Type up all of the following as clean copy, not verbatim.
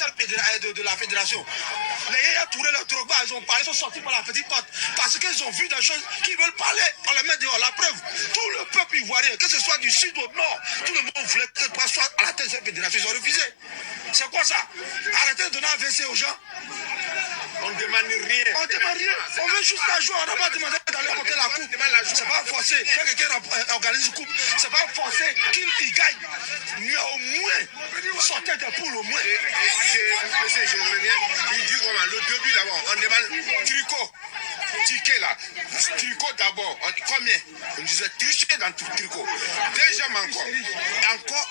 de la fédération. Les Yaya Touré, les Drogba, ils ont parlé, ils sont sortis par la petite porte. Parce qu'ils ont vu des choses qu'ils veulent parler, on les met dehors. La preuve, tout le peuple ivoirien, que ce soit du sud au nord, tout le monde voulait que toi sois à la tête de cette fédération. Ils ont refusé. C'est quoi ça? Arrêtez de donner un WC aux gens. On ne demande rien. On ne demande rien. On veut juste la jouer. On n'a pas demandé d'aller porter la coupe. C'est pas forcé. Que quelqu'un organise une coupe. C'est pas forcé qu'il gagne. Mais au moins, sortez des poules au moins. Monsieur, je reviens. Il dit comment? Le début d'abord, on demande tricot. Ticket là, tricot d'abord, combien? On disait tricher dans tout tricot. Deuxième encore,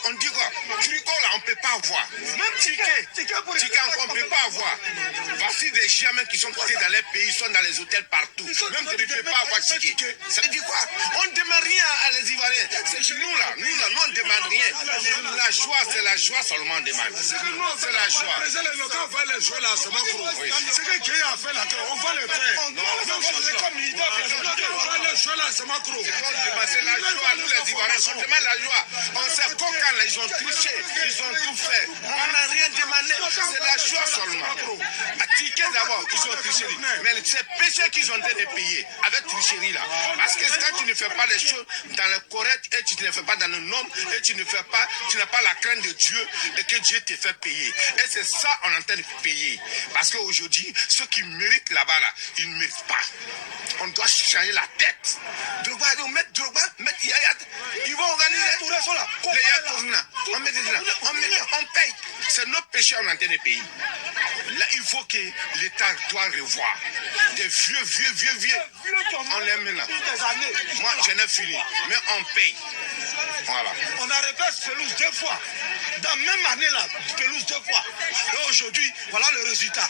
on dit quoi? Tricot là, on ne peut pas avoir. Même ticket encore, on ne peut pas avoir. Voici des gamins qui sont quittés dans les pays, ils sont dans les hôtels partout. Même tu ne peux pas avoir ticket. Ça veut dire quoi? On ne demande rien à les Ivoiriens. C'est nous là, nous on ne demande rien. La joie, c'est la joie seulement on demande. C'est la joie. Quand on va les jouer là, c'est pas gros. C'est que Gueye a fait là, on va le faire. Même si c'est comme militaire, on va les jouer là, c'est pas gros. C'est la joie, nous les Ivoiriens, on demande la joie. On sait qu'au là, ils ont triché, ils ont tout fait. On n'a rien demandé, c'est la joie seulement. À ticket d'abord, ils ont triché. Mais c'est péché qu'ils ont été payés avec tricherie là. Parce que quand tu ne fais pas les choses dans le correct et tu ne fais pas dans le norme et tu n'as pas la crainte de Dieu et que Dieu te fait payer. Et c'est ça on est en train de payer. Parce qu'aujourd'hui, ceux qui méritent là-bas, là, ils ne méritent pas. On doit changer la tête. Drogba, mettre Yaya, ils vont organiser les Yaya Tourna. On paye. C'est notre péché on est en train de payer. Là, il faut que l'État doit revoir. Des vieux, on les met là. Moi, je n'ai fini, mais on paye. Voilà. On a refait pelouse 2 fois. Dans la même année là, pelouse 2 fois. Et aujourd'hui, voilà le résultat.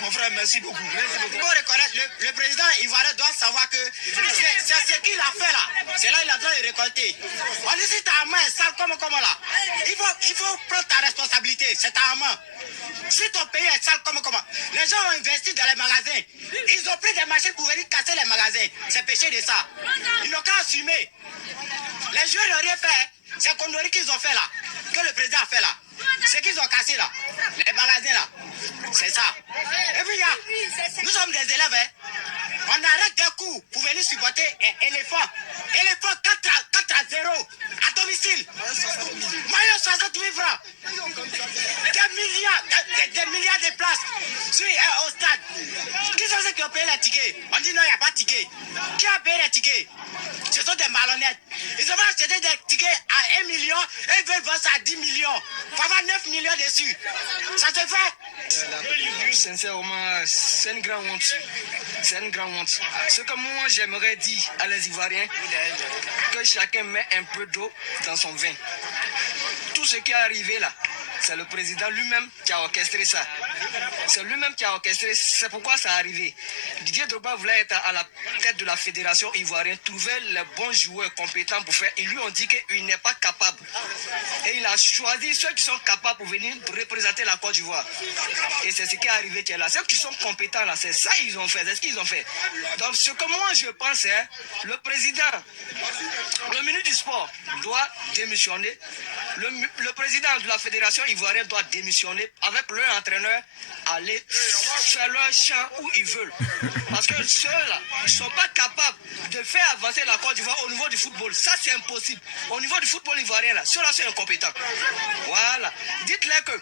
Mon frère, merci beaucoup. Il faut reconnaître, le président ivoirien doit savoir que c'est ce qu'il a fait là. C'est là qu'il a droit de récolter. On dit si ta main est sale comme là, il faut prendre ta responsabilité. C'est ta main. Si ton pays est sale comme comment? Les gens ont investi dans les magasins. Ils ont pris des machines pour venir casser les magasins. C'est péché de ça. Ils n'ont qu'à assumer. Les joueurs n'ont rien fait. C'est conneries qu'ils ont fait là. Que le président a fait là. Ce qu'ils ont cassé là. Les magasins là. C'est ça. Et puis nous sommes des élèves. On arrête des coups pour venir supporter éléphant. Éléphant 4-0 à domicile. Maillot 60 000 francs. Des milliards de places au stade. Qui sont ceux qui ont payé les tickets? On dit non, il n'y a pas de ticket. Qui a payé les tickets? Ce sont des malhonnêtes. Ils ont acheté des tickets à 1 million et ils veulent vendre ça à 10 millions. Il faut avoir 9 millions dessus. Ça se fait? Sincèrement, c'est une grande honte. C'est une grande honte. Ce que moi j'aimerais dire à les Ivoiriens, que chacun met un peu d'eau dans son vin. Tout ce qui est arrivé là, c'est le président lui-même qui a orchestré ça. C'est lui-même qui a orchestré, c'est pourquoi ça a arrivé. Didier Drogba voulait être à la tête de la fédération ivoirienne, trouver les bons joueurs compétents pour faire. Ils lui ont dit qu'il n'est pas capable. Et il a choisi ceux qui sont capables pour venir représenter la Côte d'Ivoire. Et c'est ce qui est arrivé qui est là. Ceux qui sont compétents là, c'est ça qu'ils ont fait, c'est ce qu'ils ont fait. Donc ce que moi je pense, c'est le président, le ministre du sport doit démissionner. Le président de la fédération ivoirienne doit démissionner avec leur entraîneur, aller faire leur champ où ils veulent. Parce que ceux-là ne sont pas capables de faire avancer la Côte d'Ivoire au niveau du football. Ça, c'est impossible. Au niveau du football ivoirien, là, ceux-là sont incompétents. Voilà. Dites-leur que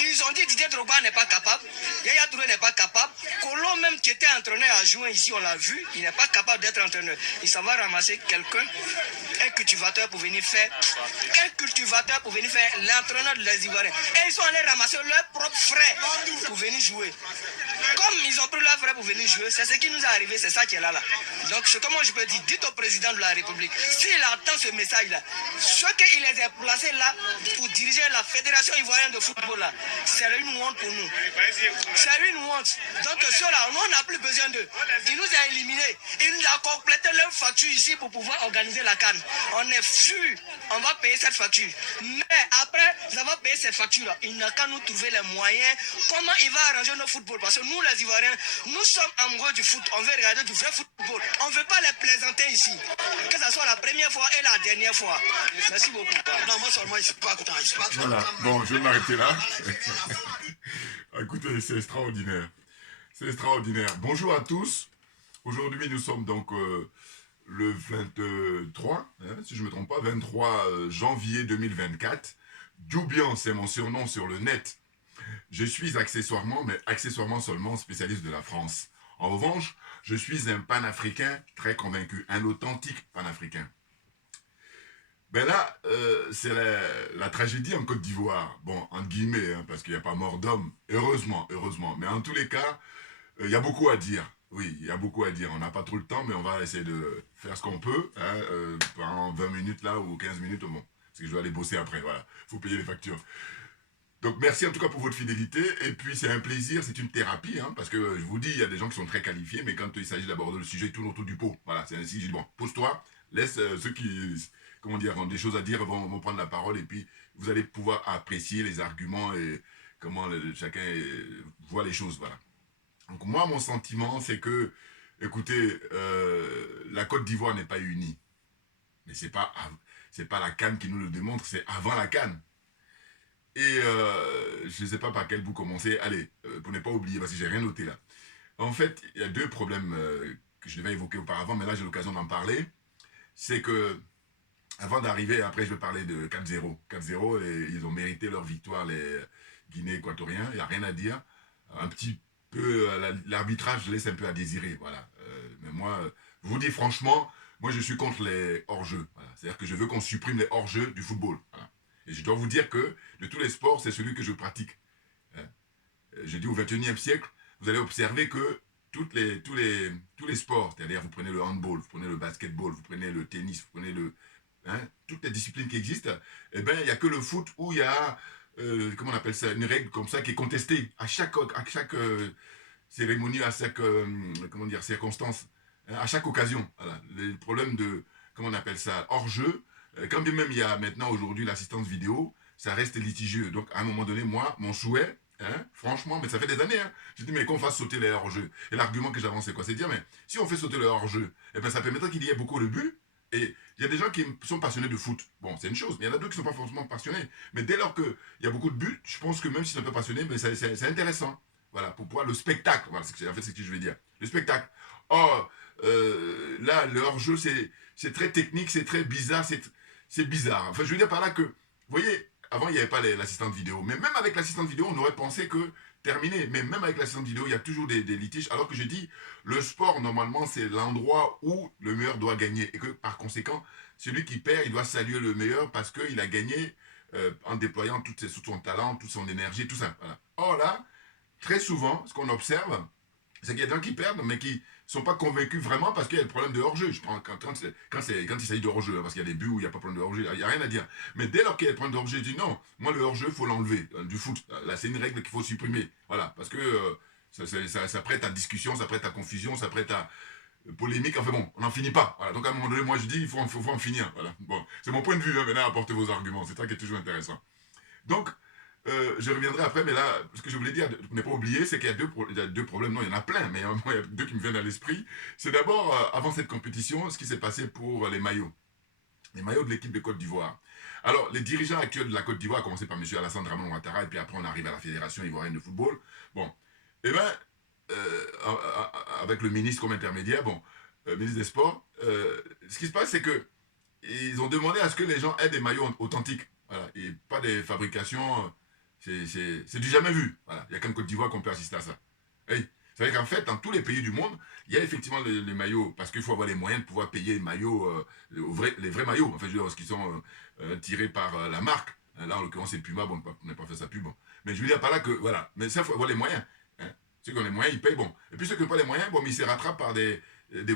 ils ont dit Didier Drogba n'est pas capable, Yaya Touré n'est pas capable, Kolo même qui était entraîneur à jouer ici, on l'a vu, il n'est pas capable d'être entraîneur. Il s'en va ramasser quelqu'un, un cultivateur pour venir faire l'entraîneur des Ivoiriens. Et ils sont allés ramasser leurs propres frères pour venir jouer. Comme ils ont pris leurs frères pour venir jouer, c'est ce qui nous est arrivé, c'est ça qui est là. Donc ce que moi je peux dire, dites au président de la République, s'il entend ce message-là, ce qu'il les a placés là pour diriger la fédération ivoirienne de football là, c'est une honte pour nous. C'est une honte. Donc ceux-là, on n'a plus besoin d'eux. Ils nous ont éliminés. Ils nous ont complété leur facture ici pour pouvoir organiser la CAN. On est sûr, on va payer cette facture. Mais après avoir payé cette facture, il n'a qu'à nous trouver les moyens. Comment il va arranger nos footballs? Parce que nous, les Ivoiriens, nous sommes amoureux du foot. On veut regarder du vrai football. On ne veut pas les plaisanter ici. Que ce soit la première fois et la dernière fois. Merci beaucoup. Non, moi seulement, je ne suis pas content. Voilà, bon, je vais m'arrêter là. Écoutez, c'est extraordinaire. C'est extraordinaire. Bonjour à tous. Aujourd'hui, nous sommes donc le 23, si je ne me trompe pas, 23 janvier 2024. Djoubian, c'est mon surnom sur le net. Je suis accessoirement, mais accessoirement seulement, spécialiste de la France. En revanche, je suis un panafricain très convaincu, un authentique panafricain. Ben là, c'est la tragédie en Côte d'Ivoire. Bon, entre guillemets, parce qu'il n'y a pas mort d'homme. Heureusement, heureusement. Mais en tous les cas, il y a beaucoup à dire. Oui, il y a beaucoup à dire. On n'a pas trop le temps, mais on va essayer de faire ce qu'on peut. Pendant 20 minutes là, ou 15 minutes, bon. Parce que je dois aller bosser après, voilà. Il faut payer les factures. Donc merci en tout cas pour votre fidélité. Et puis c'est un plaisir, c'est une thérapie. Parce que je vous dis, il y a des gens qui sont très qualifiés, mais quand il s'agit d'aborder le sujet, ils tournent autour du pot. Voilà, c'est ainsi. Je dis, bon, pose-toi, laisse ceux qui... comment dire, ont des choses à dire, vont prendre la parole et puis vous allez pouvoir apprécier les arguments et comment chacun voit les choses, voilà. Donc moi, mon sentiment, c'est que, écoutez, la Côte d'Ivoire n'est pas unie. Mais c'est pas la CAN qui nous le démontre, c'est avant la CAN. Et je ne sais pas par quel bout commencer. Allez, pour ne pas oublier, parce que j'ai rien noté là. En fait, il y a deux problèmes que je devais évoquer auparavant, mais là j'ai l'occasion d'en parler. C'est que avant d'arriver, après je vais parler de 4-0. 4-0, ils ont mérité leur victoire, les Guinéens équatoriens, il n'y a rien à dire. Un petit peu, l'arbitrage laisse un peu à désirer, voilà. Mais moi, je vous dis franchement, moi je suis contre les hors-jeux. Voilà. C'est-à-dire que je veux qu'on supprime les hors-jeux du football. Voilà. Et je dois vous dire que de tous les sports, c'est celui que je pratique. Je dis au XXIe siècle, vous allez observer que tous les sports, c'est-à-dire vous prenez le handball, vous prenez le basketball, vous prenez le tennis, vous prenez toutes les disciplines qui existent, eh bien, il n'y a que le foot où il y a, comment on appelle ça, une règle comme ça qui est contestée à chaque cérémonie, à chaque, comment dire, circonstance, à chaque occasion. Voilà. Les problèmes de, comment on appelle ça, hors-jeu, quand bien même il y a maintenant aujourd'hui l'assistance vidéo, ça reste litigieux. Donc à un moment donné, moi, mon souhait, franchement, mais ça fait des années, je dis mais qu'on fasse sauter les hors-jeux. Et l'argument que j'avance, c'est quoi? C'est dire, mais si on fait sauter le hors-jeu, eh ben, ça permettra qu'il y ait beaucoup de buts. Et il y a des gens qui sont passionnés de foot. Bon, c'est une chose, mais il y en a d'autres qui ne sont pas forcément passionnés. Mais dès lors qu'il y a beaucoup de buts, je pense que même s'ils ne sont pas passionnés, mais c'est intéressant. Voilà, pour pouvoir le spectacle. Voilà, en fait, c'est ce que je veux dire. Le spectacle. Or, là, le hors-jeu, c'est très technique, c'est très bizarre, c'est bizarre. Enfin, je veux dire par là que, vous voyez, avant, il n'y avait pas l'assistante vidéo. Mais même avec l'assistante vidéo, on aurait pensé que terminé. Mais même avec l'assistante vidéo, il y a toujours des litiges. Alors que je dis, le sport, normalement, c'est l'endroit où le meilleur doit gagner. Et que, par conséquent, celui qui perd, il doit saluer le meilleur parce qu'il a gagné en déployant tout son talent, toute son énergie, tout ça. Voilà. Or là, très souvent, ce qu'on observe, c'est qu'il y a des gens qui perdent, mais qui ne sont pas convaincus vraiment parce qu'il y a le problème de hors-jeu. Je prends quand il s'agit de hors-jeu, parce qu'il y a des buts où il n'y a pas de problème de hors-jeu, il n'y a rien à dire. Mais dès lors qu'il y a le problème de hors-jeu, je dis non, moi le hors-jeu, il faut l'enlever du foot. Là, c'est une règle qu'il faut supprimer. Voilà, parce que ça prête à discussion, ça prête à confusion, ça prête à polémique. Enfin bon, on n'en finit pas. Voilà. Donc à un moment donné, moi je dis, il faut en finir. Voilà. Bon, c'est mon point de vue, maintenant, apportez vos arguments. C'est ça qui est toujours intéressant. Donc, je reviendrai après, mais là, ce que je voulais dire, ne pas oublier, c'est qu'il y a deux problèmes. Non, il y en a plein, mais il y a deux qui me viennent à l'esprit. C'est d'abord, avant cette compétition, ce qui s'est passé pour les maillots. Les maillots de l'équipe de Côte d'Ivoire. Alors, les dirigeants actuels de la Côte d'Ivoire, à commencer par M. Alassane Dramane Ouattara, et puis après on arrive à la Fédération ivoirienne de football. Bon, eh bien, avec le ministre comme intermédiaire, ministre des Sports, ce qui se passe, c'est que ils ont demandé à ce que les gens aient des maillots authentiques. Voilà, et pas des fabrications... C'est du jamais vu. Voilà. Il n'y a qu'en Côte d'Ivoire qu'on peut assister à ça. Hey. C'est vrai qu'en fait, dans tous les pays du monde, il y a effectivement les maillots, parce qu'il faut avoir les moyens de pouvoir payer les maillots, les vrais maillots, enfin, je veux dire, qui sont tirés par la marque. Là, en l'occurrence, c'est Puma, bon, on n'a pas fait ça pub. Bon. Mais je veux dire par là que, voilà, mais ça, il faut avoir les moyens. Ceux qui ont les moyens, ils payent, bon. Et puis ceux qui n'ont pas les moyens, mais ils se rattrapent par des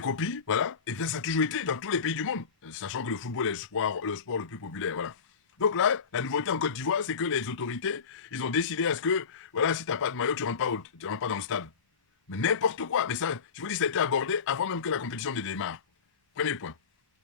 copies, voilà. Et puis ça a toujours été dans tous les pays du monde, sachant que le football est le sport le plus populaire, voilà. Donc là, la nouveauté en Côte d'Ivoire, c'est que les autorités, ils ont décidé à ce que, voilà, si tu n'as pas de maillot, tu ne rentres pas dans le stade. Mais n'importe quoi. Mais ça, je vous dis, ça a été abordé avant même que la compétition ne démarre. Premier point.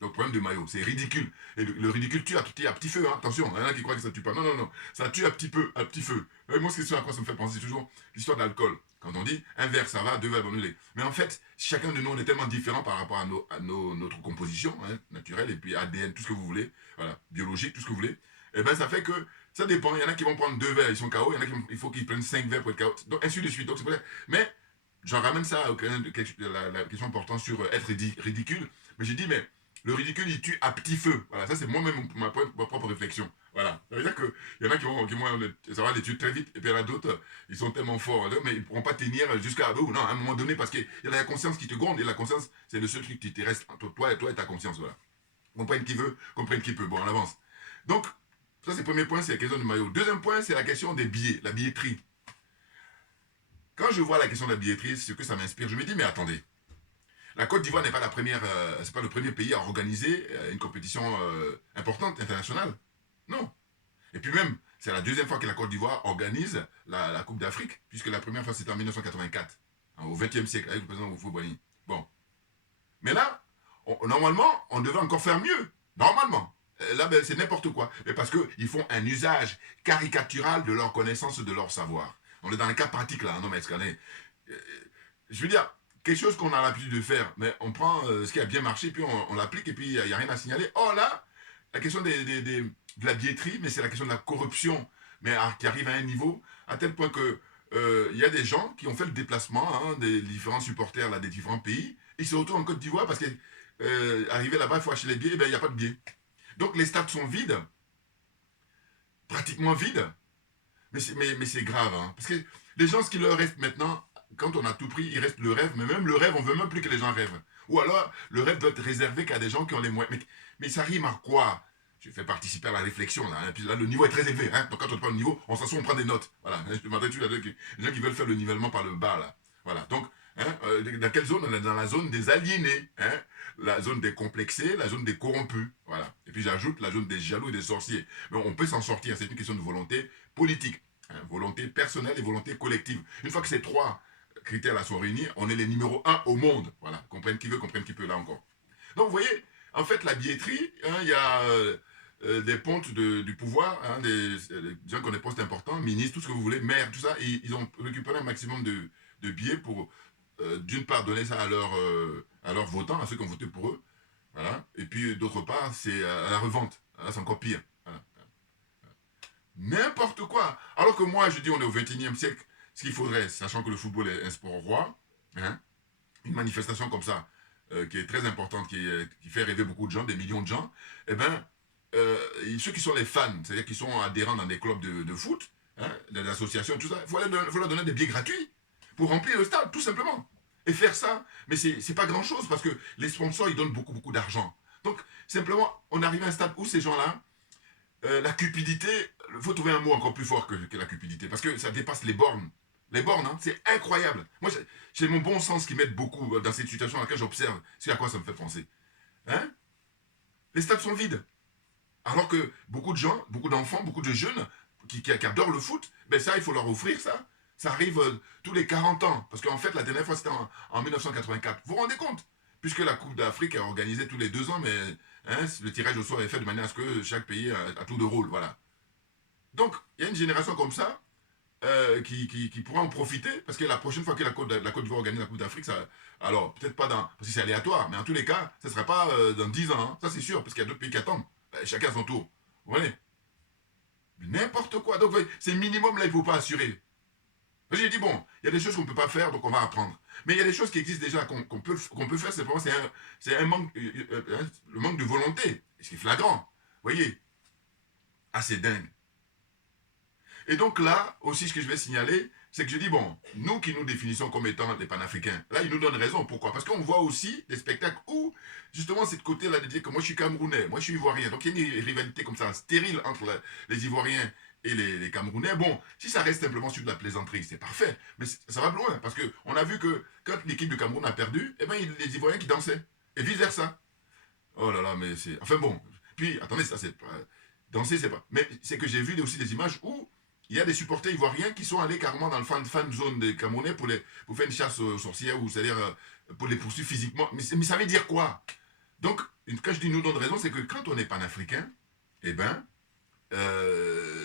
Donc, problème de maillot, c'est ridicule. Et le ridicule tue à petit feu, hein. Attention, il y en a qui croient que ça tue pas. Non, non, non, ça tue à petit feu. Et moi, c'est à quoi ça me fait penser, c'est toujours l'histoire d'alcool. Quand on dit un verre, ça va, deux verres, bon, mais en fait, chacun de nous, on est tellement différents par rapport à notre composition, hein, naturelle, et puis ADN, tout ce que vous voulez, voilà, biologique, tout ce que vous voulez. Et bien, ça fait que ça dépend. Il y en a qui vont prendre 2 verres, ils sont KO. Il y en a il faut qu'ils prennent 5 verres pour être KO. Donc, ainsi de suite. Donc, c'est pour ça. Mais, j'en ramène ça à la question portant sur être ridicule. Mais j'ai dit, mais le ridicule, il tue à petit feu. Voilà, ça, c'est moi-même ma propre réflexion. Voilà. Ça veut dire qu'il y en a ça va les tuer très vite. Et puis, il y en a d'autres, ils sont tellement forts, mais ils ne pourront pas tenir jusqu'à non, à un moment donné, parce qu'il y a la conscience qui te gronde. Et la conscience, c'est le seul truc qui te reste entre toi et ta conscience. Voilà. Comprenne qui veut, comprenne qui peut. Bon, on avance. Donc, ça, c'est le premier point, c'est la question du maillot. Deuxième point, c'est la question des billets, la billetterie. Quand je vois la question de la billetterie, c'est ce que ça m'inspire. Je me dis, mais attendez, la Côte d'Ivoire n'est pas c'est pas le premier pays à organiser une compétition importante, internationale. Non. Et puis même, c'est la deuxième fois que la Côte d'Ivoire organise la Coupe d'Afrique, puisque la première fois, c'était en 1984, hein, au XXe siècle, avec le président Houphouët-Boigny. Bon. Mais là, normalement, on devrait encore faire mieux. Normalement. Là, ben, c'est n'importe quoi. Mais parce qu'ils font un usage caricatural de leur connaissance, de leur savoir. On est dans un cas pratique là, non mais je veux dire, quelque chose qu'on a l'habitude de faire, mais on prend ce qui a bien marché, puis on l'applique, et puis il n'y a rien à signaler. Oh là, la question de la billetterie, mais c'est la question de la corruption, mais qui arrive à un niveau, à tel point que il y a des gens qui ont fait le déplacement, hein, des différents supporters là, des différents pays, ils se retrouvent en Côte d'Ivoire parce que arrivé là-bas, il faut acheter les billets, et bien il n'y a pas de billets. Donc les stades sont vides, pratiquement vides, mais c'est grave, hein, parce que les gens, ce qui leur reste maintenant, quand on a tout pris, il reste le rêve, mais même le rêve, on veut même plus que les gens rêvent. Ou alors, le rêve doit être réservé qu'à des gens qui ont les moyens. Mais ça rime à quoi? Je fais participer à la réflexion, là, hein, puis là, le niveau est très élevé, hein, donc quand on prend le niveau, on s'assoit, on prend des notes, voilà, je demanderais toujours les gens qui veulent faire le nivellement par le bas, là, voilà, donc, hein, dans quelle zone? On est dans la zone des aliénés, hein, la zone des complexés, la zone des corrompus, voilà. Et puis j'ajoute la zone des jaloux et des sorciers. Mais on peut s'en sortir, c'est une question de volonté politique, hein, volonté personnelle et volonté collective. Une fois que ces 3 critères-là sont réunis, on est les numéros 1 au monde, voilà. Comprenne qui veut, comprenne qui peut, là encore. Donc vous voyez, en fait, la billetterie, hein, il y a des pontes du pouvoir, hein, des gens qui ont des postes importants, ministres, tout ce que vous voulez, maires, tout ça, et ils ont récupéré un maximum de billets pour, d'une part, donner ça à leurs votants, à ceux qui ont voté pour eux, voilà, et puis d'autre part, c'est à la revente, là c'est encore pire, voilà. N'importe quoi. Alors que moi, je dis, on est au XXIe siècle, ce qu'il faudrait, sachant que le football est un sport roi, hein, une manifestation comme ça, qui est très importante, qui fait rêver beaucoup de gens, des millions de gens, eh bien, ceux qui sont les fans, c'est-à-dire qui sont adhérents dans des clubs de foot, hein, des associations, tout ça, il faut leur donner des billets gratuits pour remplir le stade, tout simplement. Et faire ça, mais c'est pas grand-chose, parce que les sponsors, ils donnent beaucoup, beaucoup d'argent. Donc, simplement, on arrive à un stade où ces gens-là, la cupidité, il faut trouver un mot encore plus fort que la cupidité, parce que ça dépasse les bornes. Les bornes, hein, c'est incroyable. Moi, j'ai mon bon sens qui m'aide beaucoup dans cette situation dans laquelle j'observe. C'est à quoi ça me fait penser. Hein? Les stades sont vides. Alors que beaucoup de gens, beaucoup d'enfants, beaucoup de jeunes qui adorent le foot, ben ça, il faut leur offrir ça. Ça arrive tous les 40 ans. Parce qu'en fait, la dernière fois, c'était en 1984. Vous vous rendez compte? Puisque la Coupe d'Afrique est organisée tous les 2 ans, mais hein, le tirage au sort est fait de manière à ce que chaque pays a tout de rôle. Voilà. Donc, il y a une génération comme ça qui pourra en profiter, parce que la prochaine fois que la Côte d'Ivoire organise la Coupe d'Afrique, alors peut-être pas parce que c'est aléatoire, mais en tous les cas, ça ne sera pas dans 10 ans, hein, ça c'est sûr, parce qu'il y a d'autres pays qui attendent, chacun à son tour. Vous voyez? N'importe quoi, donc c'est minimum là, il ne faut pas assurer. J'ai dit, bon, il y a des choses qu'on ne peut pas faire, donc on va apprendre. Mais il y a des choses qui existent déjà, qu'on peut faire, c'est un manque, le manque de volonté, c'est flagrant. Vous voyez? Ah, c'est dingue. Et donc là, aussi, ce que je vais signaler, c'est que je dis, bon, nous qui nous définissons comme étant des panafricains, là, ils nous donnent raison. Pourquoi? Parce qu'on voit aussi des spectacles où, justement, cette côté-là de dire que moi, je suis Camerounais, moi, je suis Ivoirien. Donc, il y a une rivalité comme ça, stérile entre les Ivoiriens et les Camerounais. Bon, si ça reste simplement sur de la plaisanterie, c'est parfait. Mais ça va loin, parce qu'on a vu que quand l'équipe de Cameroun a perdu, eh bien, il y a les Ivoiriens qui dansaient. Et vice-versa. Oh là là, mais c'est... Enfin bon, puis, attendez, ça, c'est pas... Danser, c'est pas... Mais c'est que j'ai vu aussi des images où il y a des supporters ivoiriens qui sont allés carrément dans le fan zone des Camerounais pour faire une chasse aux sorcières, ou c'est-à-dire pour les poursuivre physiquement. Mais ça veut dire quoi? Donc, quand je dis nous donne raison, c'est que quand on est panafricain, eh ben,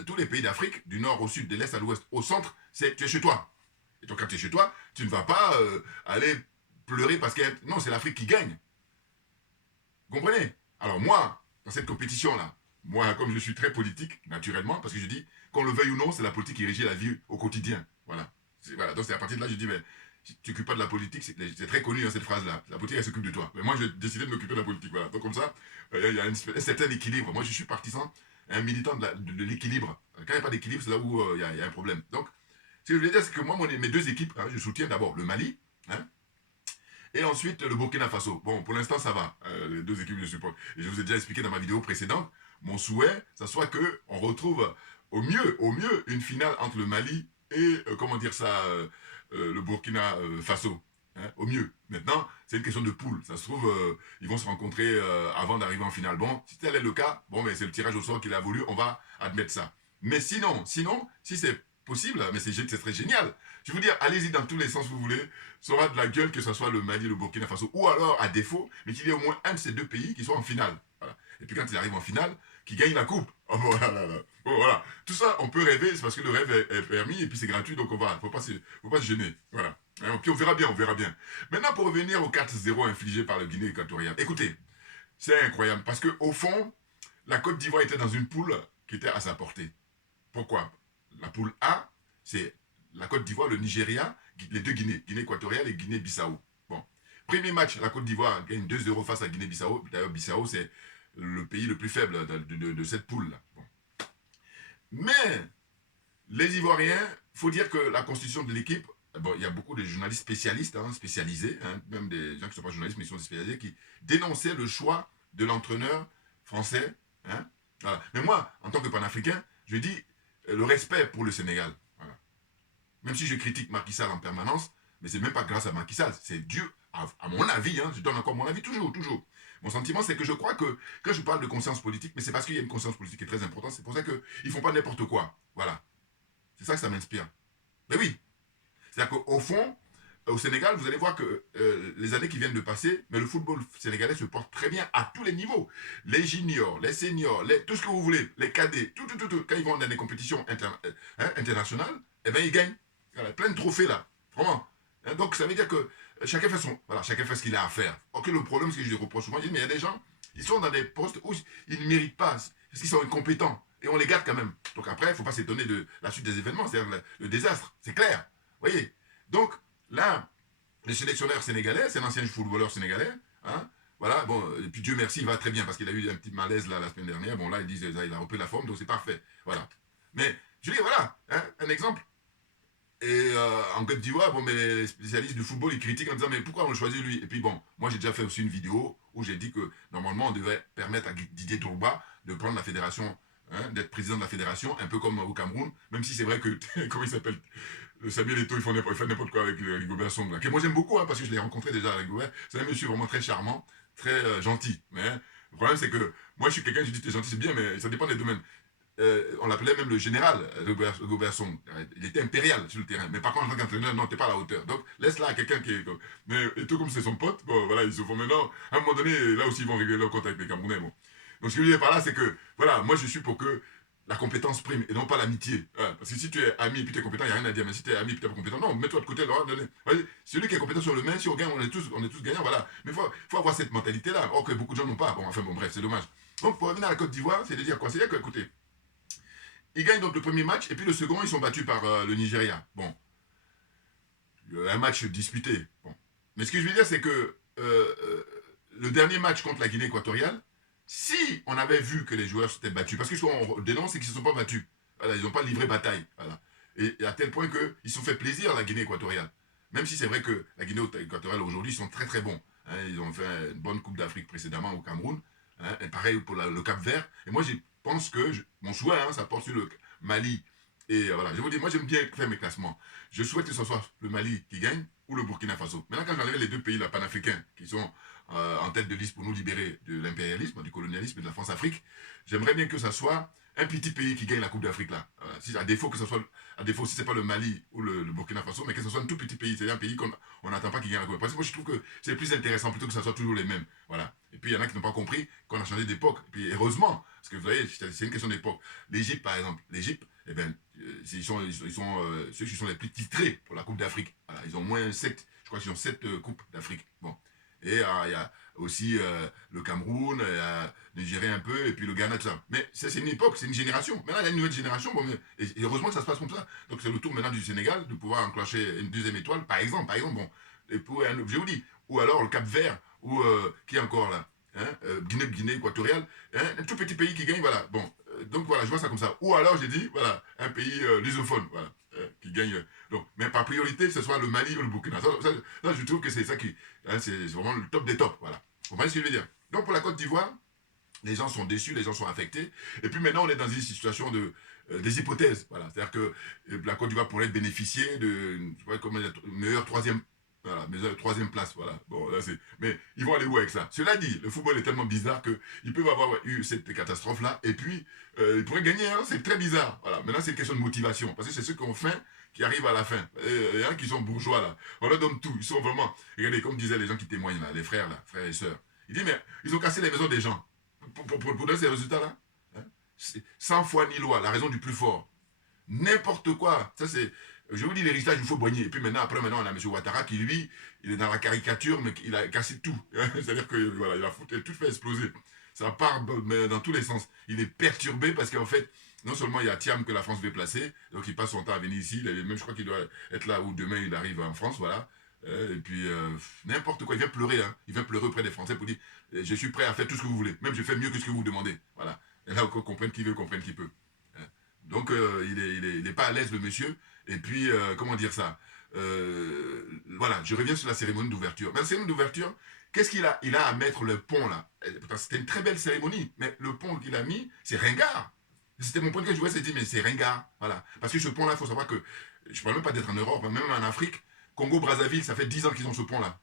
tous les pays d'Afrique, du nord au sud, de l'est à l'ouest, au centre, tu es chez toi. Et donc quand tu es chez toi, tu ne vas pas aller pleurer parce que... Non, c'est l'Afrique qui gagne. Vous comprenez? Alors moi, dans cette compétition-là, moi, comme je suis très politique, naturellement, parce que je dis, qu'on le veuille ou non, c'est la politique qui régit la vie au quotidien. Voilà. Voilà. Donc c'est à partir de là que je dis, mais si tu t'occupes pas de la politique, c'est très connu dans cette phrase-là. La politique, elle s'occupe de toi. Mais moi, j'ai décidé de m'occuper de la politique. Voilà. Donc comme ça, il y a un certain équilibre. Moi, je suis partisan, un militant de l'équilibre. Quand il n'y a pas d'équilibre, c'est là où il y a un problème. Donc, ce que je voulais dire, c'est que moi, mes deux équipes, hein, je soutiens d'abord le Mali, hein, et ensuite le Burkina Faso. Bon, pour l'instant, ça va. Les deux équipes, je supporte. Et je vous ai déjà expliqué dans ma vidéo précédente, mon souhait, ça soit qu'on retrouve au mieux, une finale entre le Mali et, comment dire ça, le Burkina Faso. Hein, au mieux. Maintenant, c'est une question de poule. Ça se trouve, ils vont se rencontrer avant d'arriver en finale. Bon, si tel est le cas, bon, mais c'est le tirage au sort qu'il a voulu, on va admettre ça. Mais sinon, si c'est possible, mais c'est très génial. Je veux dire, allez-y dans tous les sens que vous voulez. Ça aura de la gueule que ce soit le Mali, le Burkina Faso, ou alors, à défaut, mais qu'il y ait au moins un de ces deux pays qui soit en finale. Voilà. Et puis quand il arrive en finale, qu'il gagne la coupe. Oh, voilà. Bon, voilà. Tout ça, on peut rêver, c'est parce que le rêve est permis, et puis c'est gratuit, donc faut pas se gêner. Voilà. Et puis on verra bien. Maintenant, pour revenir au 4-0 infligé par le Guinée équatoriale. Écoutez, c'est incroyable, parce que au fond, la Côte d'Ivoire était dans une poule qui était à sa portée. Pourquoi? La poule A, c'est la Côte d'Ivoire, le Nigeria, les deux Guinées, Guinée équatoriale et Guinée-Bissau. Bon. Premier match, la Côte d'Ivoire gagne 2-0 face à Guinée-Bissau. D'ailleurs, Bissau, c'est le pays le plus faible de cette poule-là. Bon. Mais, les Ivoiriens, il faut dire que la constitution de l'équipe, bon, il y a beaucoup de journalistes spécialistes, hein, spécialisés, hein, même des gens qui ne sont pas journalistes, mais qui sont spécialisés, qui dénonçaient le choix de l'entraîneur français. Hein, voilà. Mais moi, en tant que panafricain, je dis le respect pour le Sénégal. Voilà. Même si je critique Macky Sall en permanence, mais c'est même pas grâce à Macky Sall, c'est dû à mon avis, hein, je donne encore mon avis toujours. Mon sentiment, c'est que je crois que, quand je parle de conscience politique, mais c'est parce qu'il y a une conscience politique qui est très importante, c'est pour ça qu'ils ne font pas n'importe quoi. Voilà. C'est ça que ça m'inspire. Mais oui. C'est-à-dire qu'au fond, au Sénégal, vous allez voir que les années qui viennent de passer, mais le football sénégalais se porte très bien à tous les niveaux. Les juniors, les seniors, tout ce que vous voulez, les cadets, tout. Quand ils vont dans des compétitions internationales, eh bien, ils gagnent. Voilà, plein de trophées là. Vraiment. Hein, donc, ça veut dire que chacun fait ce qu'il a à faire. Ok, le problème, c'est que je les reproche souvent, mais il y a des gens, ils sont dans des postes où ils ne méritent pas, parce qu'ils sont incompétents. Et on les garde quand même. Donc après, il ne faut pas s'étonner de la suite des événements, c'est-à-dire le désastre. C'est clair. Vous voyez? Donc, là, le sélectionneur sénégalais, c'est un ancien footballeur sénégalais. Hein, voilà, bon, et puis Dieu merci, il va très bien, parce qu'il a eu un petit malaise là, la semaine dernière. Bon, là, ils disent il a repris la forme, donc c'est parfait. Voilà. Mais, je dis, voilà, hein, un exemple. Et en Côte d'Ivoire, bon, mais les spécialistes du football, ils critiquent en disant, mais pourquoi on choisit lui? Et puis bon, moi j'ai déjà fait aussi une vidéo où j'ai dit que normalement on devait permettre à Didier Drogba de prendre la fédération, hein, d'être président de la fédération, un peu comme au Cameroun, même si c'est vrai que, comment il s'appelle, Samuel Eto'o, il fait n'importe quoi avec Rigobert Song, là, que moi j'aime beaucoup, hein, parce que je l'ai rencontré déjà avec Rigobert. C'est un monsieur vraiment très charmant, très gentil. Mais hein, le problème c'est que moi je suis quelqu'un, je dis t'es gentil, c'est bien, mais ça dépend des domaines. On l'appelait même le général Rigobert Song. Il était impérial sur le terrain. Mais par contre, en tant qu'entraîneur, non, t'es pas à la hauteur. Donc, laisse là à quelqu'un qui est... Mais Eto'o, comme c'est son pote, bon, voilà, ils se font maintenant... À un moment donné, là aussi, ils vont régler leur compte avec les Camerounais, bon. Donc, ce que je veux dire par là, c'est que, voilà, moi, je suis pour que la compétence prime et non pas l'amitié. Hein, parce que si tu es ami et puis tu es compétent, il n'y a rien à dire. Mais si tu es ami et puis tu es pas compétent, non, mets-toi de côté. Celui qui est compétent sur le main, si on gagne, on est tous gagnants, voilà. Mais il faut avoir cette mentalité-là. Or que beaucoup de gens n'ont pas. Bon, enfin, bon, bref, c'est dommage. Donc, pour revenir à la Côte d'Ivoire, c'est de dire quoi? C'est-à-dire que, écoutez, ils gagnent donc le premier match, et puis le second, ils sont battus par le Nigeria. Bon. Un match disputé. Bon. Mais ce que je veux dire, c'est que le dernier match contre la Guinée équatoriale, si on avait vu que les joueurs s'étaient battus, parce que ce qu'on dénonce, c'est qu'ils ne se sont pas battus. Voilà, ils n'ont pas livré bataille. Voilà. Et à tel point qu'ils se sont fait plaisir, la Guinée équatoriale. Même si c'est vrai que la Guinée équatoriale, aujourd'hui, ils sont très très bons. Hein, ils ont fait une bonne Coupe d'Afrique précédemment au Cameroun. Hein, et pareil pour le Cap-Vert. Et moi, j'ai pense que mon souhait, hein, ça porte sur le Mali. Et voilà, je vous dis, moi j'aime bien faire mes classements. Je souhaite que ce soit le Mali qui gagne ou le Burkina Faso. Maintenant, quand j'enlève les deux pays là, panafricains qui sont en tête de liste pour nous libérer de l'impérialisme, du colonialisme et de la France-Afrique, j'aimerais bien que ce soit un petit pays qui gagne la Coupe d'Afrique là. Si, à défaut, si ce n'est pas le Mali ou le Burkina Faso, mais que ce soit un tout petit pays, c'est-à-dire un pays qu'on n'attend pas qui gagne la Coupe. Parce que moi je trouve que c'est plus intéressant plutôt que ce soit toujours les mêmes. Voilà. Et puis il y en a qui n'ont pas compris qu'on a changé d'époque. Et puis heureusement, parce que vous voyez, c'est une question d'époque. L'Égypte, par exemple, l'Égypte, eh bien, ceux qui sont les plus titrés pour la Coupe d'Afrique. Voilà, ils ont moins 7, je crois qu'ils ont 7 Coupes d'Afrique. Bon. Et il y a aussi le Cameroun, le Nigeria un peu, et puis le Ghana, tout ça. Mais c'est une époque, c'est une génération. Maintenant, il y a une nouvelle génération, bon, et heureusement que ça se passe comme ça. Donc c'est le tour maintenant du Sénégal de pouvoir enclencher une deuxième étoile, par exemple, bon, et pour je vous dis, ou alors le Cap-Vert, ou qui est encore là, hein, Guinée équatoriale, hein, un tout petit pays qui gagne, voilà. Bon, donc voilà, je vois ça comme ça. Ou alors j'ai dit, voilà, un pays lusophone, voilà, qui gagne. Donc, mais par priorité, ce soit le Mali ou le Burkina. Ça, je trouve que c'est ça qui, hein, c'est vraiment le top des tops, voilà. Vous comprenez ce que je veux dire? Donc pour la Côte d'Ivoire, les gens sont déçus, les gens sont affectés. Et puis maintenant, on est dans une situation des hypothèses. Voilà. C'est-à-dire que la Côte d'Ivoire pourrait bénéficier de meilleure troisième place. Voilà. Bon, là, mais ils vont aller où avec ça? Cela dit, le football est tellement bizarre qu'ils peuvent avoir eu cette catastrophe-là. Et puis, ils pourraient gagner. Hein, c'est très bizarre. Voilà. Maintenant, c'est une question de motivation. Parce que c'est ceux qui ont faim qui arrivent à la fin. Il y en a qui sont bourgeois, là. On leur donne tout. Ils sont vraiment... Regardez, comme disaient les gens qui témoignent, là, les frères, là, frères et sœurs. Ils disent, mais ils ont cassé les maisons des gens. Pour donner ces résultats-là, hein, sans foi ni loi, la raison du plus fort. N'importe quoi. Ça, c'est... Je vous dis l'héritage, il faut boigner. Et puis maintenant, on a M. Ouattara qui, lui, il est dans la caricature, mais il a cassé tout. C'est-à-dire que, voilà, il a tout fait exploser. Ça part dans tous les sens. Il est perturbé parce qu'en fait, non seulement il y a Thiam que la France veut placer, donc il passe son temps à venir ici, même je crois qu'il doit être là où demain il arrive en France, voilà. Et puis, n'importe quoi, il vient pleurer, hein. Il vient pleurer auprès des Français pour dire, je suis prêt à faire tout ce que vous voulez, même je fais mieux que ce que vous demandez, voilà. Et là, on comprenne qui veut, comprenne qui peut. Donc, il n'est pas à l'aise, le monsieur, et puis, comment dire ça, voilà, je reviens sur la cérémonie d'ouverture. La cérémonie d'ouverture, qu'est-ce qu'il a? Il a à mettre le pont, là. C'était une très belle cérémonie, mais le pont qu'il a mis, c'est ringard. C'était mon point de vue, je voulais se dire, mais c'est ringard, voilà. Parce que ce pont-là, il faut savoir que, je ne parle même pas d'être en Europe, même en Afrique, Congo-Brazzaville, ça fait 10 ans qu'ils ont ce pont-là.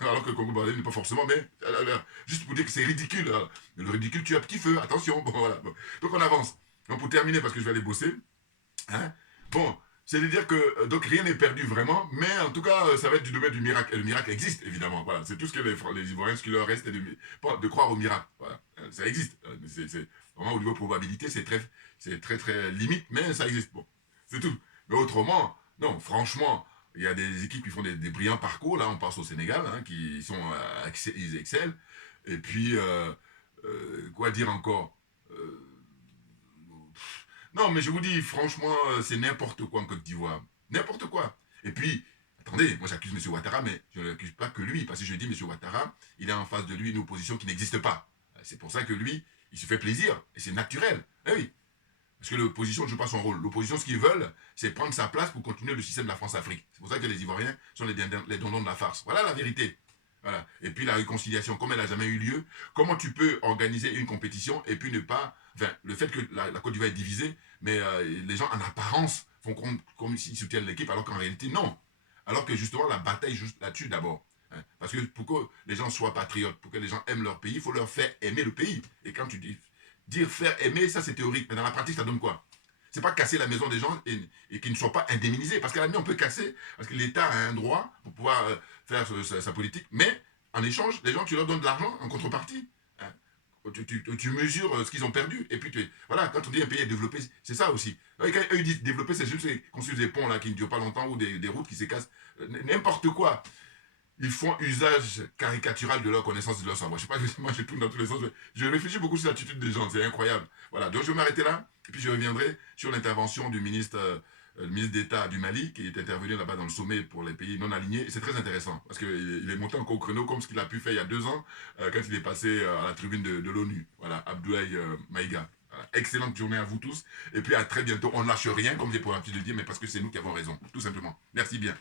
Alors que le Congo-Brazzaville n'est pas forcément, mais juste pour dire que c'est ridicule. Alors, le ridicule tue à petit feu, attention. Bon, voilà. Bon. Donc on avance. Donc pour terminer, parce que je vais aller bosser, hein, bon, c'est de dire que donc rien n'est perdu vraiment, mais en tout cas, ça va être du domaine du miracle. Et le miracle existe, évidemment. Voilà, c'est tout ce que les Ivoiriens, ce qui leur reste, de croire au miracle. Voilà, ça existe. C'est vraiment au niveau probabilité, c'est très limite, mais ça existe. Bon, c'est tout. Mais autrement, non, franchement, il y a des équipes qui font des brillants parcours. Là, on pense au Sénégal, hein, qui sont ils excellent. Et puis, quoi dire encore? Non, mais je vous dis, franchement, c'est n'importe quoi en Côte d'Ivoire. N'importe quoi. Et puis, attendez, moi j'accuse M. Ouattara, mais je n'accuse pas que lui. Parce que je dis, M. Ouattara, il a en face de lui une opposition qui n'existe pas. C'est pour ça que lui, il se fait plaisir. Et c'est naturel. Eh oui. Parce que l'opposition ne joue pas son rôle. L'opposition, ce qu'ils veulent, c'est prendre sa place pour continuer le système de la France-Afrique. C'est pour ça que les Ivoiriens sont les dindons de la farce. Voilà la vérité. Voilà. Et puis la réconciliation, comme elle n'a jamais eu lieu, comment tu peux organiser une compétition et puis ne pas... Enfin, le fait que la Côte d'Ivoire est divisée, mais les gens en apparence font comme s'ils soutiennent l'équipe, alors qu'en réalité, non. Alors que justement, la bataille juste là-dessus d'abord. Hein. Parce que pour que les gens soient patriotes, pour que les gens aiment leur pays, il faut leur faire aimer le pays. Et quand tu dis... Dire faire aimer, ça c'est théorique, mais dans la pratique, ça donne quoi? C'est pas casser la maison des gens et qu'ils ne soient pas indemnisés. Parce qu'à la limite, on peut casser, parce que l'État a un droit pour pouvoir faire sa politique, mais en échange, les gens, tu leur donnes de l'argent en contrepartie. Hein. Tu mesures ce qu'ils ont perdu. Et puis, voilà, quand on dit un pays est développé, c'est ça aussi. Et quand eux ils disent développer, c'est juste construire des ponts là, qui ne durent pas longtemps ou des routes qui se cassent. N'importe quoi. Ils font usage caricatural de leur connaissance, de leur savoir. Je sais pas, moi je tourne dans tous les sens. Je réfléchis beaucoup sur l'attitude des gens, c'est incroyable. Voilà, donc je vais m'arrêter là, et puis je reviendrai sur l'intervention du ministre d'État du Mali, qui est intervenu là-bas dans le sommet pour les pays non alignés. Et c'est très intéressant, parce qu'il est monté encore au créneau, comme ce qu'il a pu faire il y a 2 ans, quand il est passé à la tribune de l'ONU. Voilà, Abdoulaye Maïga. Voilà. Excellente journée à vous tous, et puis à très bientôt. On ne lâche rien, comme j'ai pour l'habitude de dire, mais parce que c'est nous qui avons raison, tout simplement. Merci bien.